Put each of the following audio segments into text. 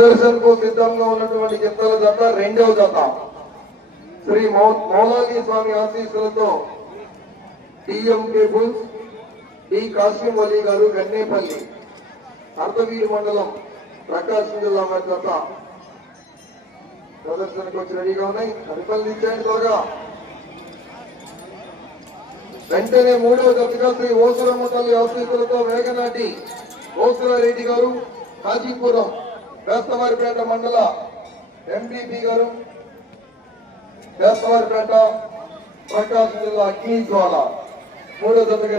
ప్రదర్శనకు సిద్ధంగా ఉన్నటువంటి చిత్రాల జత రెండవ జత. శ్రీ మౌ- మౌలాలి స్వామి ఆశీస్సులతో టిఎంకే బుల్స్ డి కాసిం అలీ గారు గన్నేపల్లి అర్ధవీరి మండలం ప్రకాశం జిల్లా వారి జత. ప్రదర్శనకు వచ్చి రెడీగా ఉన్నాయి. అరిపల్లి ఇచ్చేయండి త్వరగా. వెంటనే మూడవ జతగా శ్రీ ఓసురమ్మ తల్లి ఆశీస్సులతో వేగనాటి ఓసురారెడ్డి గారు కాజీపురం పేస్తవారిపేట మండల ఎంపీపీ గారు పేస్తవారిపేట ప్రకాశం జిల్లా అగ్ని జ్వాల మూడో జతగా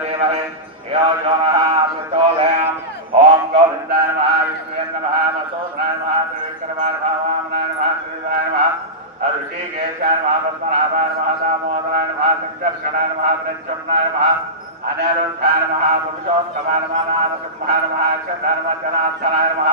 धीमहि यो यो प्रचोदयाम् ॐ गोविन्दाय महाविष्णुवे नमः मसोधाय नमः त्रिविक्रमाय नमः वामनाय नमः श्रीदाय अनिरुद्धाय नमः पुरुषोत्तमाय नमः नामसिंहाय नमः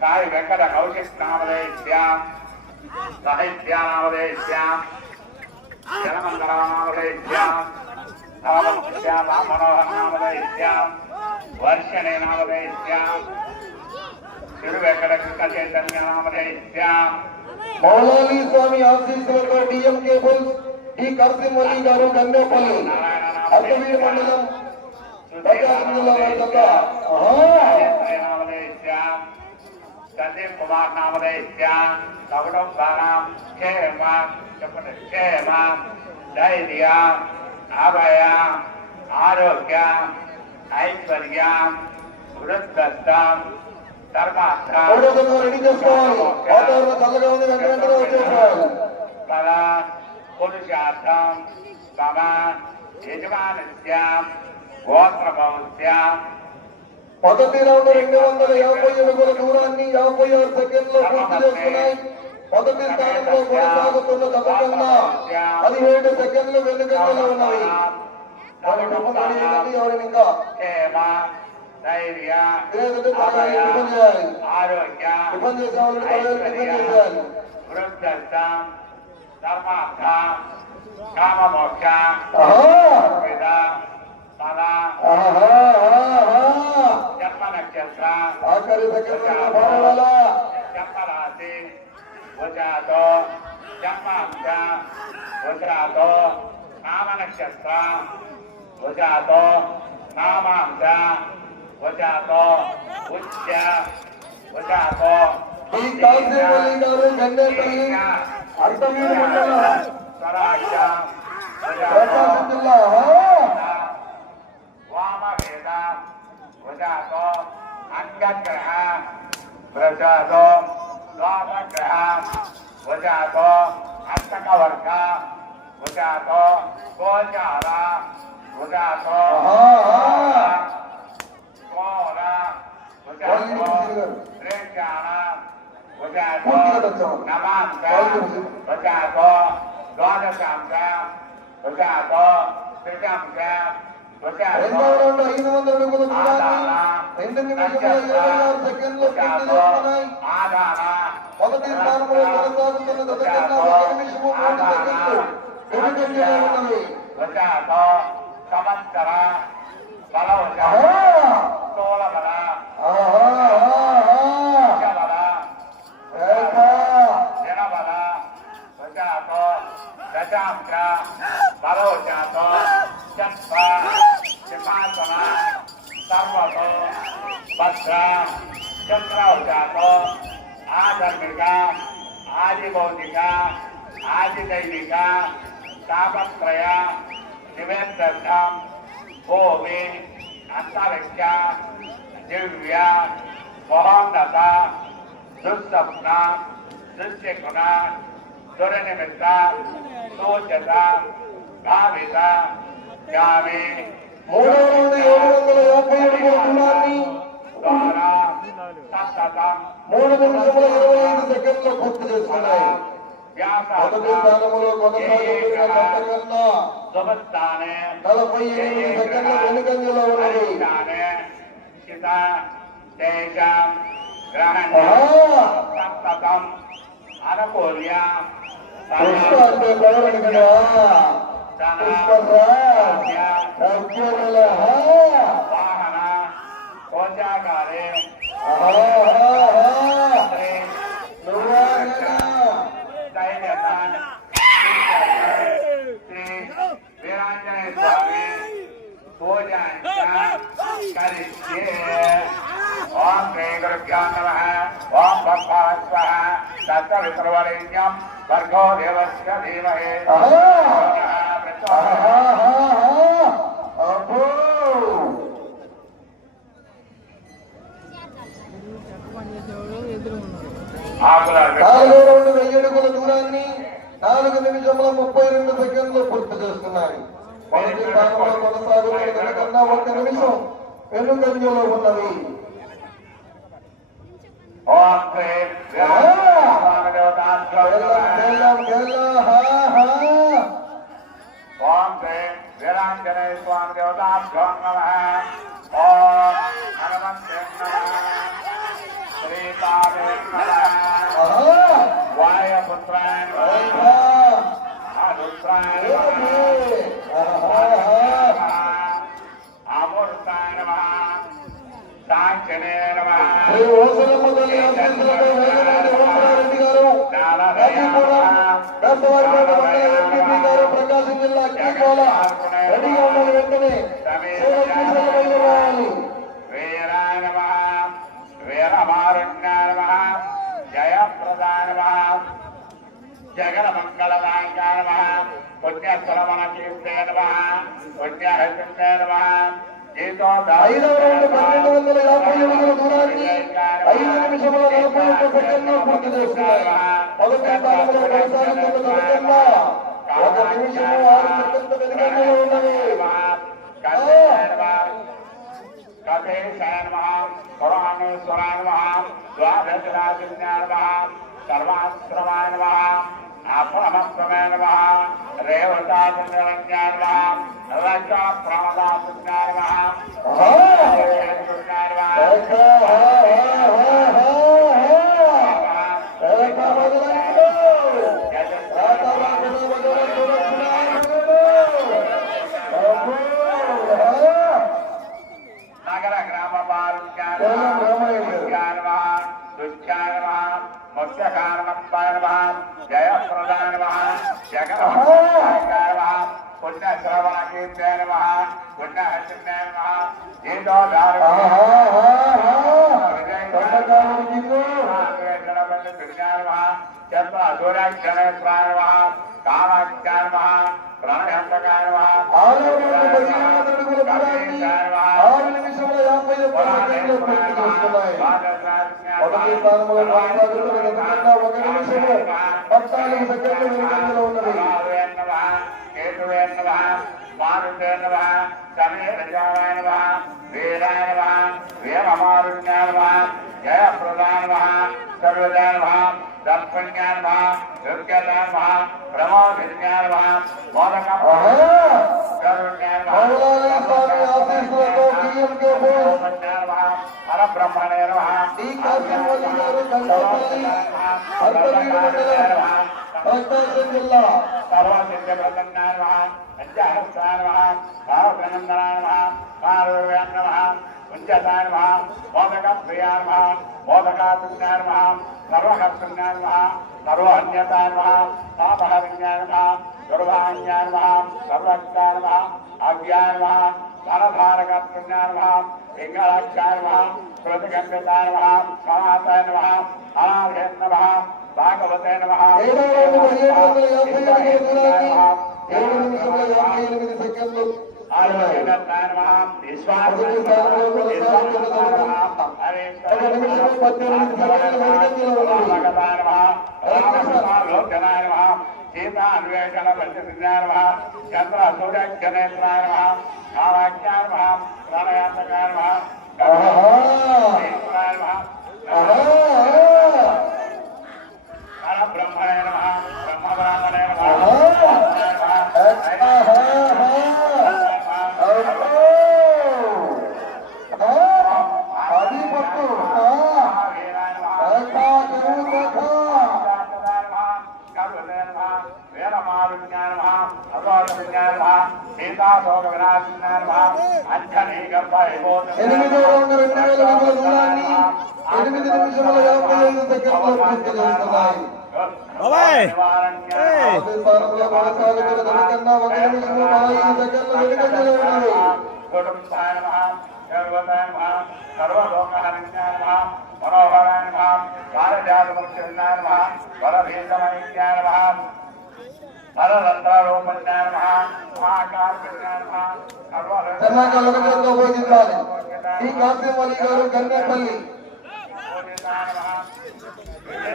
సాయి వెంకట కౌశిక్ నామదేశ్యాం సాహిత్యానామదేశ్యాం జనమంగళనామదేశ్యాం శ్యాం మనోహర్ నామదేశ్యాం వర్షణే నామదేశ్యాం తిరువెంకట కృష్ణ చైతన్య నామదేశ్యాం మౌలాలి స్వామి ఆశీస్సులతో TM cables D Kasim Ali garu Gannepalli అర్ధవీరి మండలం సందీప్ కుమార్ నామదేశ్యాం కవడం బాణం క్షేమ చెప్పండి క్షేమ ధైర్య అభయ ఆరోగ్య ఐశ్వర్యం వృద్ధస్థం ధర్మార్థం మూడో పురుషార్థం మమ యజమానస్యాం గోత్రభౌత్యాం మొదటి రౌండ్ రెండు వందల యాభై అడుగుల దూరాన్ని యాభై ఆరు సెకండ్లో పూర్తి చేసుకున్నాయి మొదటి స్థానంలో కొనసాగుతున్న జత కన్నా పదిహేడు సెకండ్లు వెనుకంజలో ఉన్నవి వారి డబ్బు రెడీ అయింది ఎవరిని ఇంకా క్షేమ ధైర్య లేదంటే త్వరగా టిఫిన్ చేయాలి ఆరోగ్య జన్మ నక్షత్ర జన్మరాశి వజాతో. జన్మాంశ వజ్రాతో నామ నక్షత్ర వజాతో. నామాంశ వజాతో. ఉచ్చ. వజాతో. ఈ కాల్సేపల్లి గారు గండేపల్లి ప్రకాశం జిల్లా प्रजातोम अंगग्रहाम प्रजातोम द्वादग्रहाम वजातोम अंतकवर्गाम वजातोम गोचाराम वजातोम कोराम वजातोम रेचाराम वजातोम नमांसाम वजातोम द्वादशांसाम वजातोम त्रिजांसाम वजातोम आदाराम సెకండ్లు పూర్తి చేస్తున్నాయి మొదటి స్థానంలో కొనసాగుతున్న గత కన్నా ఒక నిమిషము మూడు సెకండ్లు వెనుకంజలో ఉన్నవి వజాతో సంవత్సర బలవజ ఆహా! స్థూల బల ఆహా! ఆహా! బల ఏకా! జనబల వజాతో దశాంశ బలోజాతో చత్వ సింహాసన సర్వతో భద్ర చంద్రౌజాతో ఆధర్మిక ఆదిభౌతిక ఆదిదైవిక తాపత్రయ నివేదం భూమి అంతరిక్ష దివ్య మహోన్నత దుస్సప్న దుశ్శకున దురనిమిత్త సూచత భావిత యామి మూడవ రౌండ్ ఏడు వందల యాభై అడుగుల దూరాన్ని ద్వారా సతతం మూడు నిమిషముల ఇరవై ఐదు సెకండ్లు పూర్తి చేస్తున్నాయి మొదటి స్థానంలో కొనసాగుతున్న గత కన్నా సుభస్థానే నలభై ఎనిమిది సెకండ్ల వెనుకంజలో ఉన్నవి చిత తేజం గ్రహణ ఆహా! సప్తతం అనుకూల్య పుష్ప అంటే ఎవరని కదా శ్రీ వీరాంజనేయ స్వామి పూజాంచ కరిష్యే ఓం శ్రీ గురుభ్యో నమః ఓం బ్రహ్మస్వః తత్సవితృవరేణ్యం భర్గో దేవస్య ధీమహి అబ్బో పనిచేసేవాడు ఎదురు ఉన్నాడు ఆకుల నాలుగో రౌండ్ వెయ్యి అడుగుల దూరాన్ని నాలుగు నిమిషముల ముప్పై రెండు సెకండ్లు పూర్తి చేస్తున్నాయి మొదటి స్థానంలో కొనసాగుతున్న కన్నా ఒక్క నిమిషం వెనుకంజలో ఉన్నవి ఓం శ్రీ వీరాంజనేయ స్వామి దేవతాభ్యో నమ ఓం హనుమంతే. వాయుపుత్రాయ ఎంపీపీ గారు ప్రకాశం జిల్లా కీకోల రెడీగా ఉండాలి వెంటనే సేవకు బయలు రావాలి వీరాయ నమ వీరమారుణ్యాయ నమ జయప్రదాయ నమ జగన్మంగళదాయకాయ నమ పుణ్యశ్రవణ కీర్తే నమ పుణ్యహరితే నమ ఐదవ రౌండ్ పన్నెండు వందల యాభై అడుగుల దూరాన్ని ఐదు నిమిషముల నలభై ఒక్క సెకండ్లో పూర్తి చేస్తున్నాయి. మొదటి స్థానంలో కొనసాగుతున్న సమయంలో ఒక నిమిషము ఆరు సెకండ్ల వెనుకంజలో ఉన్నది కథేశాయ నమ పురాణేశ్వరాయ సర్వాశ్రమాయ నమ అప్రమశ్రమాయ నమ రేవతాజన్యాయ నమ రజా సూర్యాక్షణ నమ కామాఖ్యా నమ ప్రణయంతకాయ నమ ఆలయంలో పదిహేను అడుగుల దూరాన్ని ఆరు నిమిషముల యాభై ఒక్క సెకండ్లు పూర్తి చేస్తున్నాయి మొదటి స్థానంలో కొనసాగుతున్న ఎందుకన్నా ఒక నిమిషము పద్నాలుగు సెకండ్లు వెనుకంజలో ఉన్నది మౌలాలి స్వామి ఆశీస్సులతో డిఎంకే బోస్ పరబ్రహ్మణే డి కాశీవల్లి గారు దండపల్లి అర్ధవీడు మండలం ప్రకాశం జిల్లా భాగవతే నమ ఏడవ రౌండ్ పదిహేడు వందల యాభై అడుగుల దూరాన్ని ఏడు నిమిషముల యాభై ఎనిమిది సెకండ్లు. ఉన్నాయి. మొదటి స్థానంలో కొనసాగుతున్న దూరం ఒక నిమిషము పద్దెనిమిది సెకండ్ల వెనుకంజలో ఉన్నది సీతాన్వేషణ పంచసిద్ధానమ చంద్ర సూర్యక్షనేత్రానమ కామాఖ్యానమ ప్రణయాంతకానమ ఆహా! ఆహా! బ్రహ్మణే నమ బ్రహ్మబ్రాహ్మణే నమ ఎనిమిదో రౌండ్ రెండు వేల అడుగుల దూరాన్ని ఎనిమిది నిమిషముల యాభై ఐదు సెకండ్లు పూర్తి ఒక సెకండ్లు వెనుకంజలో ఉన్నది ఒకటితో బోధించాలి ఈ కాసిం అలీ గారు గన్నేపల్లి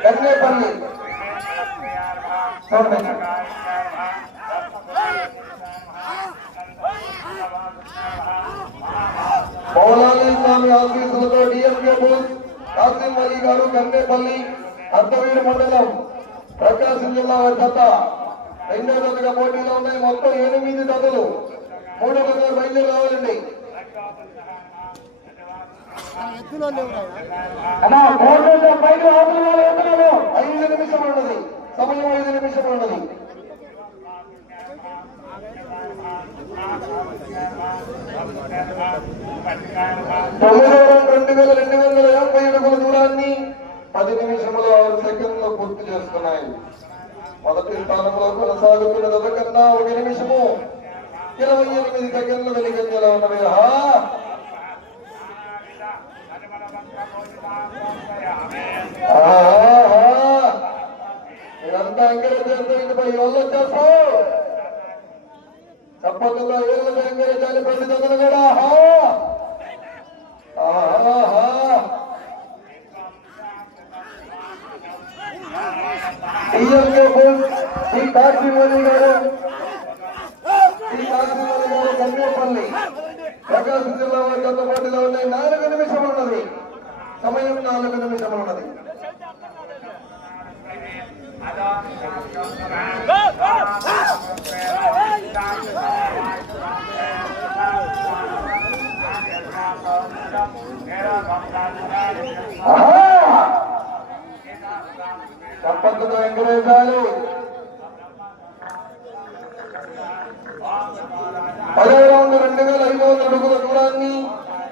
గన్నేపల్లి చూడండి మౌలాలి స్వామి ఆఫీసులతో డిఎంకే బోస్ కాసిం అలీ గారు గన్నేపల్లి అర్ధవీడు మండలం ప్రకాశం జిల్లా వారి జత రెండో జతగా పోటీలో ఉన్నాయి. మొత్తం ఎనిమిది జతలు మూడో జత బయలుదేరి రావాలండి. ఐదు నిమిషం ఉన్నది. సమయం ఐదు నిమిషం ఉన్నది. రెండు వేల రెండు వందల యాభై అడుగుల దూరాన్ని పది నిమిషముల ఆరు సెకండ్లు పూర్తి చేస్తున్నాయి. మొదటి స్థానంలో కొనసాగుతున్న జత ఒక నిమిషము ఇరవై ఎనిమిది సెకండ్లు వెలిగంజలో ఉన్నవి ఆహా! ఆహా! మీరంతా ఎంకరేజ్ చేస్తే ఇటుపై ఎవరు వచ్చేస్తావు చప్పట్లలో ఏళ్ళు ఎంకరేజ్ చేయాలి ప్రతి దగ్గర కూడా ఆహా! ఆహా! డిఎంకే బోల్ శ్రీ కాశీమణి గారు శ్రీ కాశీమణి గారు గంగేపల్లి ప్రకాశం జిల్లా వారి గత పోటీలో ఉన్నాయి నాలుగు నిమిషం ఉన్నది సమయం నాలుగు నిమిషం ఉన్నది ఆహా! చప్పట్లతో ఎంకరేజ్ చేయాలి పదో రౌండ్ రెండు వేల ఐదు వందల అడుగుల దూరాన్ని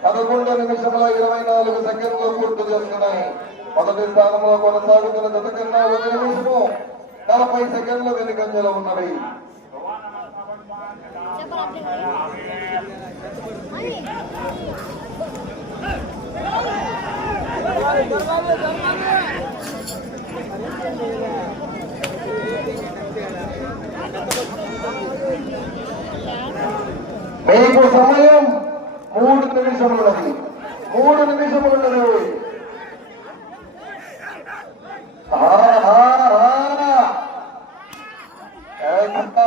పదకొండు నిమిషముల ఇరవై నాలుగు సెకండ్లు పూర్తి చేస్తున్నాయి మొదటి స్థానంలో కొనసాగుతున్న జత కన్నా ఒక నిమిషము నలభై సెకండ్ల వెనుకంజలో ఉన్నవి Thank you. మీకు సమయం మూడు నిమిషములున్నది మూడు నిమిషములు ఆహా, ఆహా. ఏకత్తా.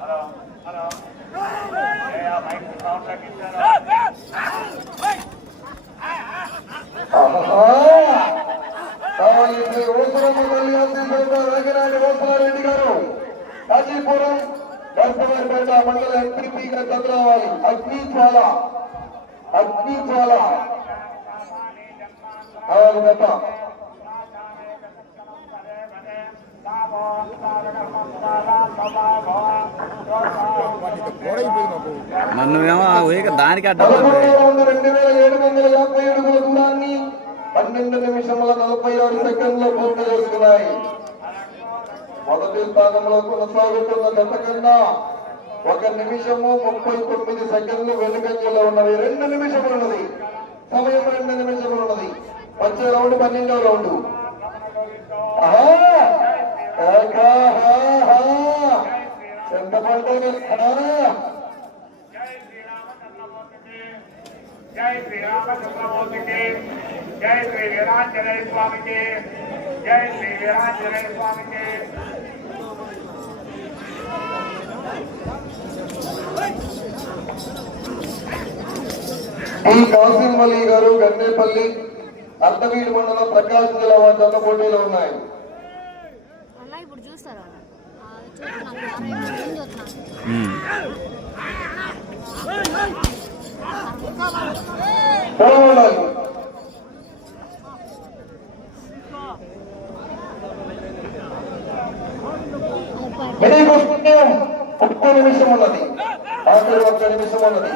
హలో హలో ఏ ఆ మైక్ సౌండ్ తగ్గించారు ఆహా. కావాలి శ్రీ ఓసురమ్మ తల్లి అధ్యక్షుడు వేగనాటి ఓసులారెడ్డి గారు కాజీపురం దర్శనపేట మండల ఎంపీపీగా చంద్రవాలి అగ్ని జ్వాల అగ్ని జ్వాల కావాలి గత నన్ను ఊరిక దానికి అడ్డం పదకొండు రౌండ్ రెండు వేల ఏడు వందల యాభై దానికి దూరాన్ని పన్నెండు నిమిషముల నలభై ఆరు సెకండ్లు పూర్తి చేసుకున్నాయి మొదటి స్థానంలో కొనసాగుతున్న గత కన్నా ఒక నిమిషము ముప్పై తొమ్మిది సెకండ్లు వెనుకంజలో ఉన్నది రెండు నిమిషములు ఉన్నది సమయం రెండు నిమిషములు ఉన్నది వచ్చే రౌండ్ పన్నెండవ రౌండ్ ఆహా! ఏకా, హా, జై శ్రీరామచంద్రమూర్తికి జై శ్రీ వీరాంజనేయ స్వామికి జై శ్రీ వీరాంజనేయ స్వామికి ఈ కాసిం గారు గన్నేపల్లి అర్ధవీడి మండలం ప్రకాశం జిల్లా వారి పోటీలో ఉన్నాయి. ఆ, ఒక్క నిమిషం ఉన్నది ఆఖరి ఒక్క నిమిషం ఉన్నది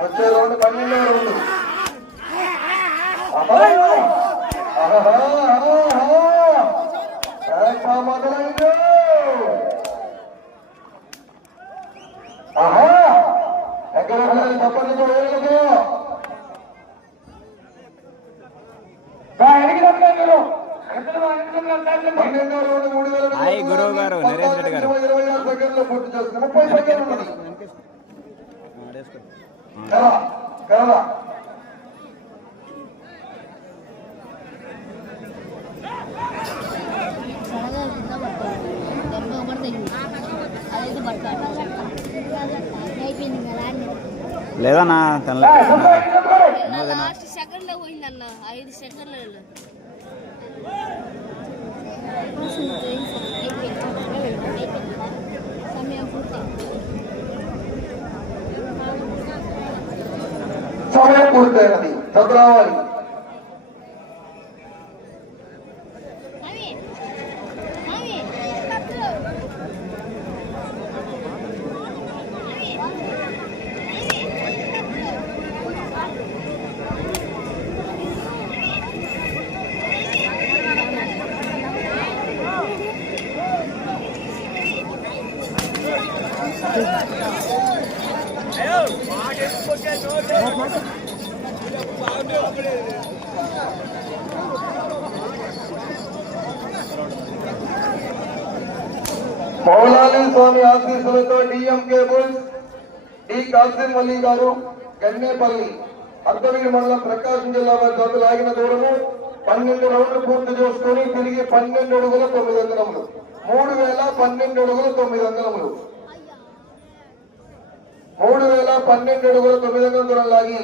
వచ్చే రెండు పన్నెండు రెండు ఆహా! ఆహా! ఆహా! ఏక మొదలైంది ఆహా ఎక్కడ వెళ్ళాలి తప్పని చూడలేదు పన్నెండో రోజు మూడు వేల హాయ్ గురువు గారు, నరేష్ రెడ్డి గారు. ఇరవై ఆరు సెకండ్లు పూర్తి చేస్తుంది ముప్పై సెకండ్లు ఉన్నది కింద కదా లేదన్నా. తినలేదు లాస్ట్ సెకండ్లో పోయిందన్న ఐదు సెకండ్లు Então, Draone, యాసిన్ కాసిం గారు గన్నేపల్లి అర్ధవీడి మండలం ప్రకాశం జిల్లా వారి జత లాగిన దూరము పన్నెండు రౌండ్లు పూర్తి చేసుకొని తిరిగి పన్నెండు అడుగుల తొమ్మిది వందలములు మూడు వేల పన్నెండు అడుగుల తొమ్మిది వందలములు మూడు వేల పన్నెండు అడుగుల తొమ్మిది వందల దూరం లాగి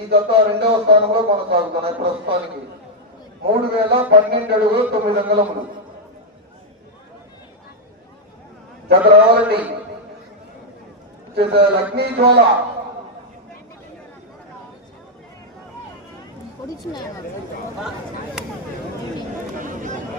ఈ జత రెండవ స్థానంలో కొనసాగుతున్నాయి ప్రస్తుతానికి. మూడు వేల పన్నెండు అడుగుల తొమ్మిది వందలములు జత రావాలండి. చేశారు అగ్ని జ్వాల. పొడిచినాయి?